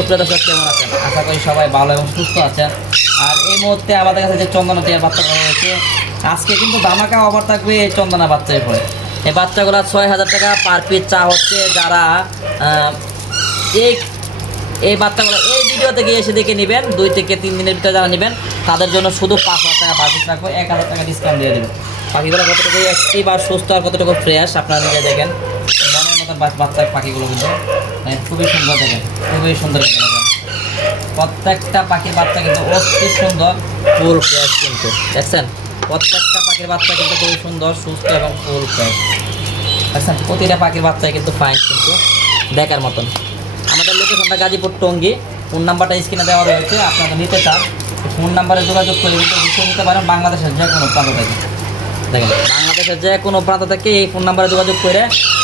সুপ্রিয় দর্শক কেমন আছেন? আশা করি সবাই ভালো এবং সুস্থ আছেন। আর এই মুহূর্তে আমাদের কাছে যে চন্দনা টিয়ার বাচ্চাগুলো রয়েছে, আজকে কিন্তু ধামাকা অফার থাকবে এই চন্দনা বাচ্চার উপরে। এই বাচ্চাগুলো ৬,০০০ টাকা পার পিস চা হচ্ছে। যারা এই বাচ্চাগুলো এই ভিডিও থেকে এসে দেখে নেবেন, 2 থেকে 3 দিনের ভিতরে যারা নেবেন তাদের জন্য শুধু ৫,০০০ টাকা পার পিস রাখবো, ১,০০০ টাকা ডিসকাউন্ট দিয়ে দেবেন। পাখিগুলো কতটুকু অ্যাক্টিভ আর সুস্থ আর কতটুকু ফ্রেশ আপনারা নিজে দেখেন। মনের মতো বাচ্চার পাখিগুলো কিন্তু খুবই সুন্দর, দেখেন খুবই সুন্দর। প্রত্যেকটা পাখির বাচ্চা কিন্তু অতি সুন্দর, ফুল ফ্রেশ কিন্তু দেখছেন। প্রত্যেকটা পাখির বাচ্চা কিন্তু খুবই সুন্দর, সুস্থ এবং ফুল ফ্রেশ দেখছেন। প্রতিটা পাখির বাচ্চাই কিন্তু ফাইন, কিন্তু দেখার মতন। আমাদের লোকেশনটা গাজীপুর টঙ্গী। ফোন নাম্বারটা স্ক্রিনে দেওয়া রয়েছে, আপনারা নিতে চান ফোন নাম্বারে যোগাযোগ করে কিন্তু নিতে পারেন। বাংলাদেশের যে কোনো প্রান্ত থেকে, দেখেন বাংলাদেশের যে কোনো প্রান্ত থেকে এই ফোন নাম্বারে যোগাযোগ করে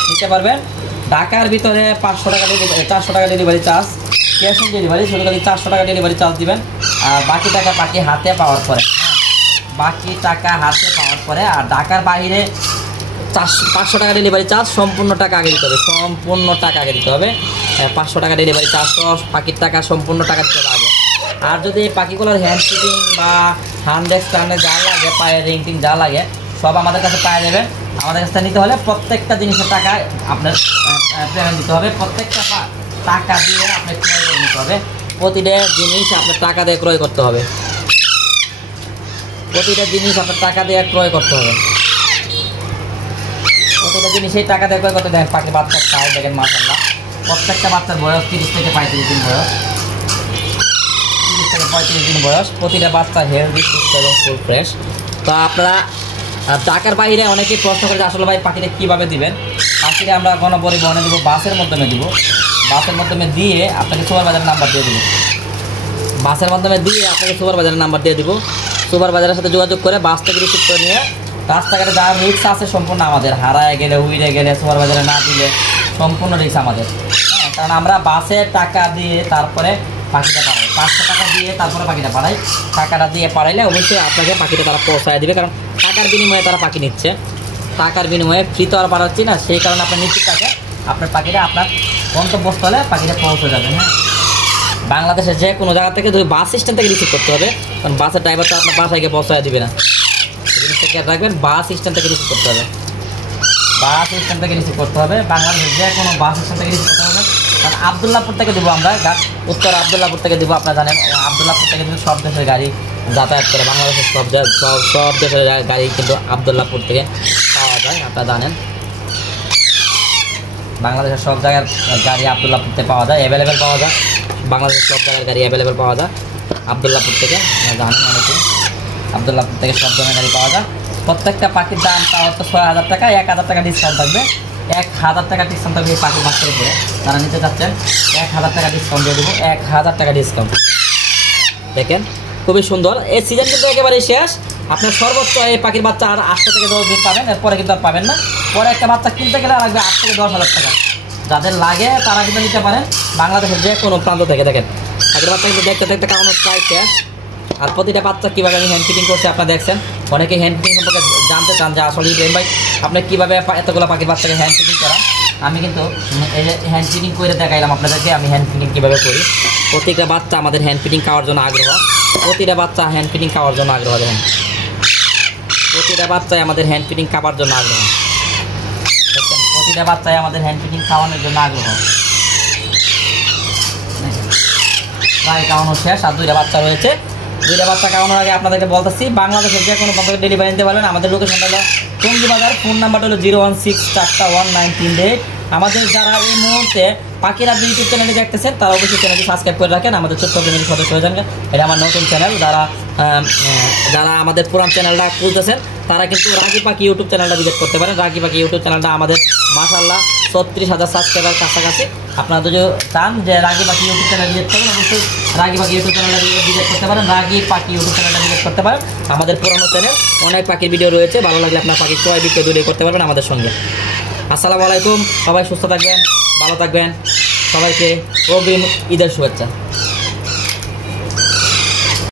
নিতে পারবেন। ঢাকার ভিতরে 500 টাকা ডেলিভারি, 400 টাকা delivery charge, cash on delivery শুধু খালি 400 টাকা ডেলিভারি চার্জ দিবেন। আর বাকি টাকা পাখি হাতে পাওয়ার পরে, বাকি টাকা হাতে পাওয়ার পরে। আর ঢাকার বাইরে 500 টাকা ডেলিভারি চার্জ, সম্পূর্ণ টাকা আগে দিতে হবে, সম্পূর্ণ টাকা আগে দিতে হবে। 500 টাকা ডেলিভারি চার্জ সহ পাখির টাকা সম্পূর্ণ টাকা দিতে হবে আগে। আর যদি এই পাখিগুলোর হ্যান্ড ফিটিং বা হান্ডেক্স টান্ডে যা লাগে, পায়ের রিং টিং যা লাগে সব আমাদের কাছে পায়ে দেবেন। আমাদের কাছে নিতে হলে প্রত্যেকটা জিনিসের টাকা আপনার পেমেন্ট দিতে হবে। প্রত্যেকটা টাকা দিয়ে আপনার ক্রয় করে নিতে হবে। প্রতিটা জিনিস আপনার টাকা দিয়ে ক্রয় করতে হবে, প্রতিটা জিনিস আপনার টাকা দিয়ে ক্রয় করতে হবে। প্রতিটা জিনিসেই টাকা দিয়ে ক্রয় করতে দেখেন। পাখি বাচ্চার চাই দেখেন মাশাআল্লাহ। প্রত্যেকটা বাচ্চার বয়স 30 থেকে 35 দিন বয়স, 30 থেকে 35 দিন বয়স। প্রতিটা বাচ্চা হেলদি, সুস্থ এবং ফুল ফ্রেশ। তো আপনারা ঢাকার বাইরে অনেকেই প্রশ্ন করে আসলে ভাই পাখিটা কীভাবে দিবেন। পাখিটা আমরা গণপরিবহনে দেবো, বাসের মাধ্যমে দিব। বাসের মাধ্যমে দিয়ে আপনাকে সুপারবাজারের নাম্বার দিয়ে দেবো, বাসের মাধ্যমে দিয়ে আপনাকে সুপারবাজারের নাম্বার দিয়ে দেবো। সুপারবাজারের সাথে যোগাযোগ করে বাস থেকে রিসিভ করে নিয়ে রাস্তাঘাটে যা রিক্স আছে সম্পূর্ণ আমাদের। হারায় গেলে, উইড়ে গেলে সুপারবাজারে না দিলে সম্পূর্ণ রিক্স আমাদের। হ্যাঁ, কারণ আমরা বাসে টাকা দিয়ে তারপরে পাখিটা পাঠাই, 500 টাকা দিয়ে তারপরে পাখিটা পাঠাই। টাকাটা দিয়ে পাঠাইলে অবশ্যই আপনাকে পাখিটা তারা পৌঁছায় দেবে, কারণ টাকার বিনিময়ে তারা পাখি নিচ্ছে। টাকার বিনিময়ে ফ্রি তো আর পাঠাচ্ছি না, সেই কারণে আপনার নিশ্চিত টাকা আপনার পাখিটা আপনার গন্তব্যস্থলে পাখিটা পৌঁছে যাবে। হ্যাঁ, বাংলাদেশের যে কোনো জায়গা থেকে বাস স্ট্যান্ড থেকে রিসিভ করতে হবে, কারণ বাসের ড্রাইভার তো আপনার বাসায় গিয়ে পৌঁছায় দেবে না। জিনিসটা খেয়াল রাখবেন, বাস স্ট্যান্ড থেকে রিসিভ করতে হবে, বাস স্ট্যান্ড থেকে রিসিভ করতে হবে। বাংলাদেশের যে কোনো বাস স্ট্যান্ড থেকে রিসিভ করতে হবে। কারণ আবদুল্লাহপুর থেকে দেবো আমরা, উত্তর আবদুল্লাহপুর থেকে দেবো। আপনারা জানেন আবদুল্লাহপুর থেকে কিন্তু সব দেশের গাড়ি যাতায়াত করে, বাংলাদেশের সব দেশের গাড়ি কিন্তু আবদুল্লাহপুর থেকে পাওয়া যায়। আপনারা জানেন বাংলাদেশের সব জায়গার গাড়ি আবদুল্লাহপুর থেকে পাওয়া যায়, অ্যাভেলেবেল পাওয়া যায়। বাংলাদেশের সব জায়গার গাড়ি অ্যাভেলেবেল পাওয়া যায় আবদুল্লাহপুর থেকে, জানেন অনেকে। আবদুল্লাহপুর থেকে সব ধরনের গাড়ি পাওয়া যায়। প্রত্যেকটা পাখির দাম তা হচ্ছে ৬,০০০ টাকা, ১,০০০ টাকা ডিসকাউন্ট থাকবে। ১,০০০ টাকা ডিসকাউন্ট থাকবে এই পাখির বাচ্চার উপরে। যারা নিতে চাচ্ছেন ১,০০০ টাকা ডিসকাউন্ট দিয়ে দেবো, ১,০০০ টাকা ডিসকাউন্ট। দেখেন খুবই সুন্দর। এই সিজন কিন্তু একেবারেই শেষ। আপনার সর্বোচ্চ এই পাখির বাচ্চা আর ৮ থেকে 10 দিন পাবেন, এরপরে কিন্তু আর পাবেন না। পরে একটা বাচ্চা কিনতে গেলে লাগবে ৮ থেকে ১০,০০০ টাকা। যাদের লাগে তারা কিন্তু নিতে পারেন বাংলাদেশের যে কোনো প্রান্ত থেকে। দেখেন পাখির বাচ্চা কিন্তু দেখতে দেখতে কারণ প্রায় শেষ। আর প্রতিটা বাচ্চা কীভাবে আমি হ্যান্ড ফিটিং করছি আপনারা দেখছেন। অনেকে হ্যান্ড ফিটিং সম্পর্কে জানতে চান যে আসলে ইব্রাহিম ভাই আপনি কীভাবে এতগুলো পাখির বাচ্চাকে হ্যান্ড ফিটিং করান। আমি কিন্তু এই যে হ্যান্ড ফিটিং করে দেখাইলাম আপনাদেরকে, আমি হ্যান্ড ফিটিং কীভাবে করি। প্রতিটা বাচ্চা আমাদের হ্যান্ড ফিটিং খাওয়ার জন্য আগ্রহ, প্রতিটা বাচ্চা হ্যান্ড ফিটিং খাওয়ার জন্য আগ্রহ। দেখেন প্রতিটা বাচ্চাই আমাদের হ্যান্ড ফিটিং খাওয়ার জন্য আগ্রহ, প্রতিটা বাচ্চাই আমাদের হ্যান্ড ফিটিং খাওয়ানোর জন্য আগ্রহ। প্রায় খাওয়ানো শেষ, আর 2টা বাচ্চা রয়েছে। 2টা বাচ্চা খাওয়ানোর আগে আপনাদেরকে বলতেছি বাংলাদেশের যে কোনো প্রান্ত ডেলিভারি নিতে পারবেন। আমাদের লোকেশনটা হলো টঙ্গী বাজার, ফোন নাম্বারটা হলো 016419338। আমাদের যারা এই মুহূর্তে পাখির আপনি ইউটিউব চ্যানেলে দেখতেছেন তারা অবশ্যই চ্যানেলটি সাবস্ক্রাইব করে রাখেন। আমাদের ছোট্ট ফ্যামিলির সদস্য হয়ে যান। এটা আমার নতুন চ্যানেল। যারা আমাদের পুরান চ্যানেলটা খুঁজতেছেন তারা কিন্তু রাগি পাখি ইউটিউব চ্যানেলটা ভিজিট করতে পারেন। রাগি পাখি ইউটিউব চ্যানেলটা আমাদের মাশাআল্লাহ 36,000 সাবস্ক্রাইবার কাছাকাছি। আপনারা যদি চান যে রাগি পাখি ইউটিউব চ্যানেল ভিজিট করবেন, অবশ্যই রাগি পাখি ইউটিউব চ্যানেলটা ভিজিট করতে পারেন। রাগি পাখি ইউটিউব চ্যানেলটা ভিজিট করতে পারেন। আমাদের পুরানো চ্যানেল, অনেক পাখির ভিডিও রয়েছে। ভালো লাগলে আপনার পাখি ক্রয় বিক্রয় দুটোই করতে পারবেন আমাদের সঙ্গে। আসসালামু আলাইকুম, সবাই সুস্থ থাকবেন, ভালো থাকবেন। সবাইকে অগ্রিম ঈদের শুভেচ্ছা।